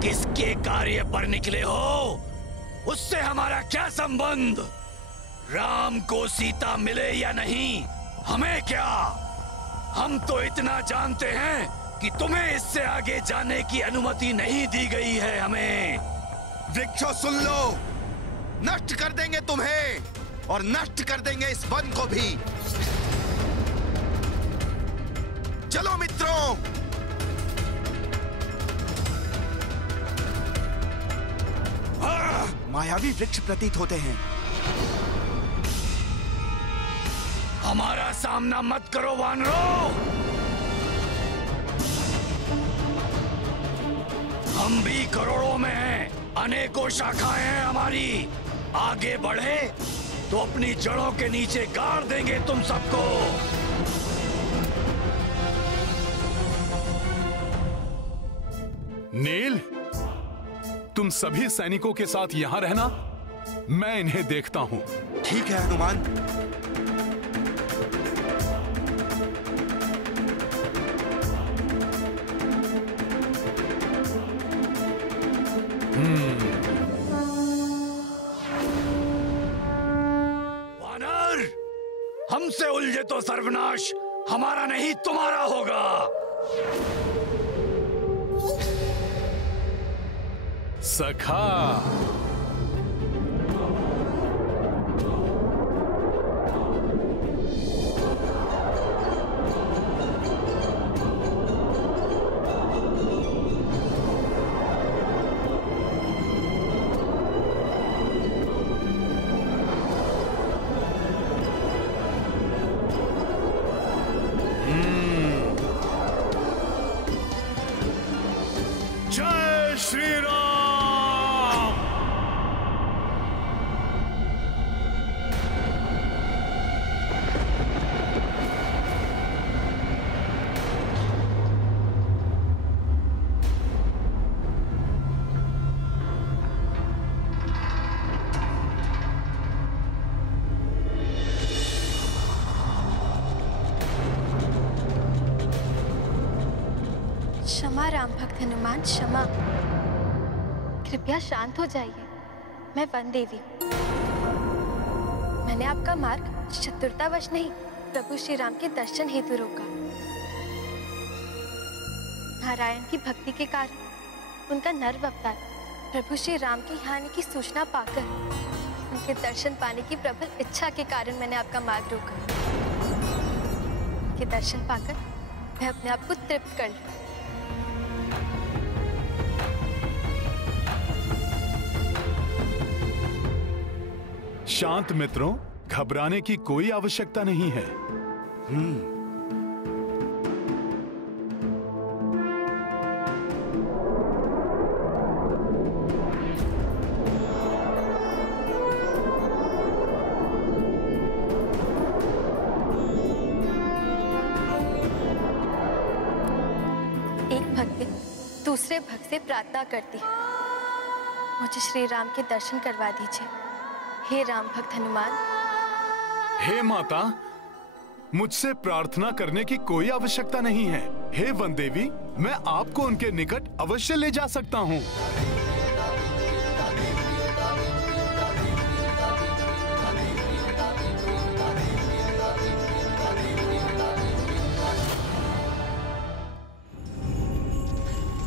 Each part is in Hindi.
किसके कार्य पर निकले हो, उससे हमारा क्या संबंध? राम को सीता मिले या नहीं, हमें क्या? हम तो इतना जानते हैं कि तुम्हें इससे आगे जाने की अनुमति नहीं दी गई है हमें। वृक्षों सुन लो, नष्ट कर देंगे तुम्हें और नष्ट कर देंगे इस वन को भी। चलो मित्रों, मायावी वृक्ष प्रतीत होते हैं। हमारा सामना मत करो वानरों, हम भी करोड़ों में हैं, अनेकों शाखाएं हैं हमारी। आगे बढ़े तो अपनी जड़ों के नीचे गाड़ देंगे तुम सबको। नील, तुम सभी सैनिकों के साथ यहां रहना, मैं इन्हें देखता हूं। ठीक है हनुमान। वानर, हमसे उलझे तो सर्वनाश हमारा नहीं तुम्हारा होगा। सखा, जय श्री राम। क्षमा राम भक्त हनुमान, क्षमा। कृपया शांत हो जाइए। मैं वन देवी, मैंने आपका मार्ग चतुरतावश नहीं, प्रभु श्री राम के दर्शन हेतु रोका। नारायण की भक्ति के कारण उनका नर्व अवतार प्रभु श्री राम के यहाँ आने की सूचना पाकर, उनके दर्शन पाने की प्रबल इच्छा के कारण मैंने आपका मार्ग रोका। उनके दर्शन पाकर मैं अपने आप को तृप्त कर लूं। शांत मित्रों, घबराने की कोई आवश्यकता नहीं है। एक भक्त दूसरे भक्त से प्रार्थना करती है, मुझे श्री राम के दर्शन करवा दीजिए। हे राम भक्त हनुमान। हे माता, मुझसे प्रार्थना करने की कोई आवश्यकता नहीं है। हे वन देवी, मैं आपको उनके निकट अवश्य ले जा सकता हूँ।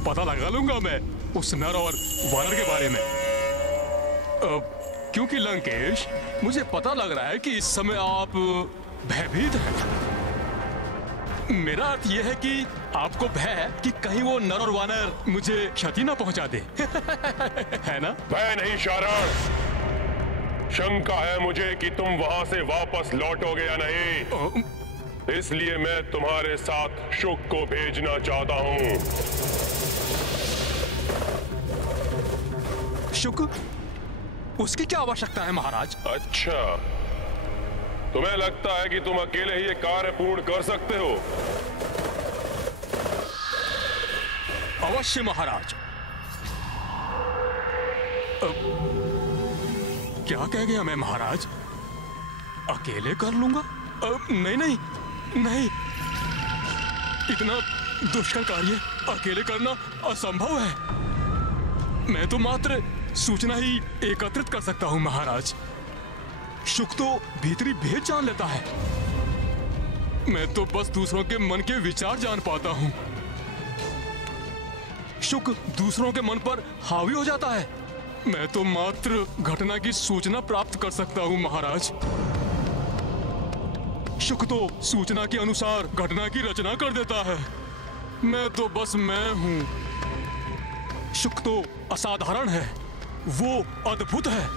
पता लगा लूंगा मैं उस नर और वानर के बारे में। क्योंकि लंकेश, मुझे पता लग रहा है कि इस समय आप भयभीत हैं। मेरा अर्थ यह है कि आपको भय है कि कहीं वो नर और वानर मुझे क्षति न पहुंचा दे। है ना? भय नहीं शारण, शंका है मुझे कि तुम वहां से वापस लौटोगे या नहीं। इसलिए मैं तुम्हारे साथ शुक को भेजना चाहता हूं। शुक? उसकी क्या आवश्यकता है महाराज? अच्छा, तुम्हें लगता है कि तुम अकेले ही ये कार्य पूर्ण कर सकते हो? अवश्य महाराज। क्या कह गया मैं महाराज? अकेले कर लूंगा? नहीं नहीं नहीं, इतना दुष्कर कार्य अकेले करना असंभव है। मैं तो मात्र सूचना ही एकत्रित कर सकता हूँ महाराज। शुक तो भीतरी भेद जान लेता है, मैं तो बस दूसरों के मन के विचार जान पाता हूँ। शुक दूसरों के मन पर हावी हो जाता है, मैं तो मात्र घटना की सूचना प्राप्त कर सकता हूँ महाराज। शुक तो सूचना के अनुसार घटना की रचना कर देता है, मैं तो बस मैं हूँ। शुक तो असाधारण है, वो अद्भुत है।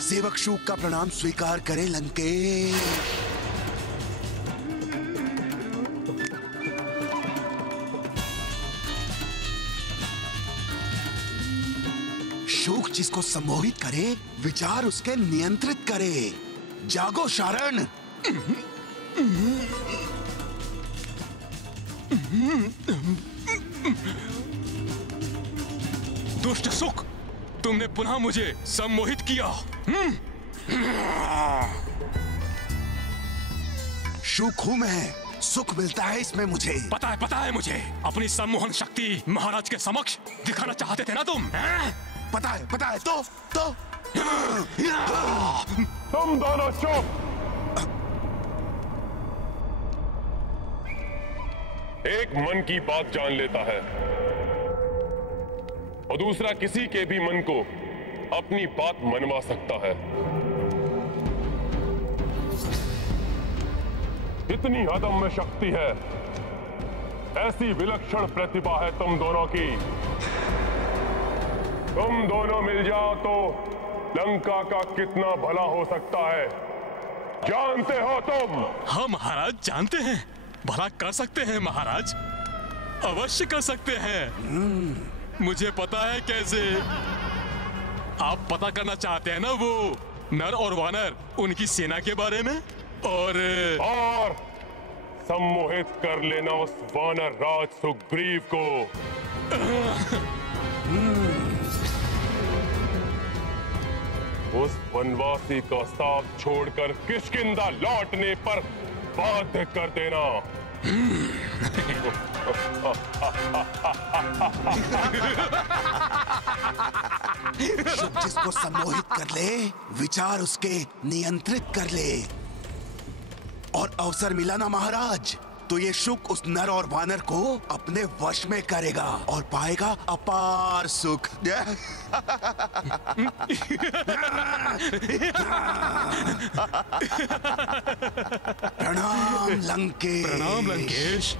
सेवक शुक का प्रणाम स्वीकार करें लंकेश। शुक जिसको सम्मोहित करे, विचार उसके नियंत्रित करे। जागो शारण। दुष्ट शुक, तुमने पुनः मुझे सम्मोहित किया। शुक हूं मैं, सुख मिलता है इसमें मुझे। पता है मुझे। अपनी सम्मोहन शक्ति महाराज के समक्ष दिखाना चाहते थे ना तुम? पता है तो तुम दोनों चुप। एक मन की बात जान लेता है और दूसरा किसी के भी मन को अपनी बात मनवा सकता है। इतनी अदम्य शक्ति है, ऐसी विलक्षण प्रतिभा है तुम दोनों की। तुम दोनों मिल जाओ तो लंका का कितना भला हो सकता है, जानते हो तुम? हाँ महाराज, जानते हैं। भला कर सकते हैं महाराज, अवश्य कर सकते हैं। मुझे पता है कैसे। आप पता करना चाहते हैं ना वो नर और वानर, उनकी सेना के बारे में, और सम्मोहित कर लेना उस वानर राज सुग्रीव को। उस वनवासी का साथ छोड़कर किष्किंधा लौटने पर बाध्य कर देना। शुक जिसको सम्मोहित कर ले, विचार उसके नियंत्रित कर ले, और अवसर मिला ना महाराज, तो ये शुक उस नर और वानर को अपने वश में करेगा और पाएगा अपार सुख। प्रणाम लंकेश। प्रणाम लंकेश।